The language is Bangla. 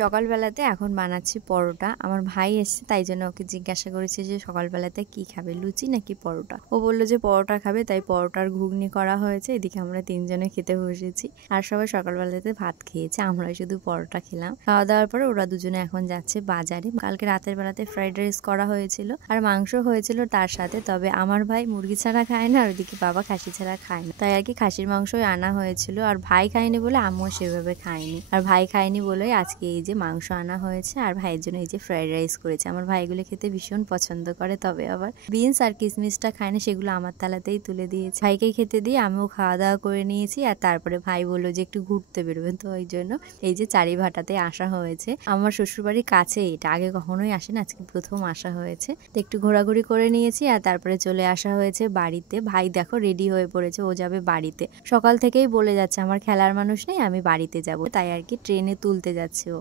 সকালবেলাতে এখন বানাচ্ছি পরোটা। আমার ভাই এসছে তাই জন্য ওকে জিজ্ঞাসা করেছি যে সকালবেলাতে কি খাবে, লুচি নাকি পরোটা? ও বলল যে পরোটা খাবে, তাই পরোটার ঘুগনি করা হয়েছে। এদিকে আমরা তিনজনে খেতে বসেছি। আর সবাই সকালবেলাতে ভাত খেয়েছে, আমরা শুধু পরোটা খেলাম। খাওয়া দাওয়ার পরে ওরা দুজনে এখন যাচ্ছে বাজারে। কালকে রাতের বেলাতে ফ্রাইড রাইস করা হয়েছিল আর মাংস হয়েছিল তার সাথে। তবে আমার ভাই মুরগি ছাড়া খায় না, আর ওদিকে বাবা খাসি ছাড়া খায় না, তাই আর কি খাসির মাংসই আনা হয়েছিল। আর ভাই খায়নি বলে আম্মু সেভাবে খায়নি, আর ভাই খায়নি বলে আজকে এই যে মাংস আনা হয়েছে আর ভাইয়ের জন্য এই যে ফ্রাইড রাইস করেছে। আমার ভাই এগুলো খেতে ভীষণ পছন্দ করে, তবে আবার বিনস আর কিসমিসটা খায় না, সেগুলো আমার তালাতেই তুলে দিয়েছে। ভাইকে খেতে দিয়ে আমিও খাওয়া দাওয়া করে নিয়েছি। আর তারপরে ভাই বললো যে একটু ঘুরতে বেরোবেন, তো ওই জন্য এই যে চারিভাটাতে আসা হয়েছে। আমার শ্বশুরবাড়ির কাছে, এটা আগে কখনোই আসে না, আজকে প্রথম আসা হয়েছে। তো একটু ঘোরাঘুরি করে নিয়েছি আর তারপরে চলে আসা হয়েছে বাড়িতে। ভাই দেখো রেডি হয়ে পড়েছে, ও যাবে বাড়িতে। সকাল থেকেই বলে যাচ্ছে আমার খেলার মানুষ নেই, আমি বাড়িতে যাব, তাই আর কি ট্রেনে তুলতে যাচ্ছে ও।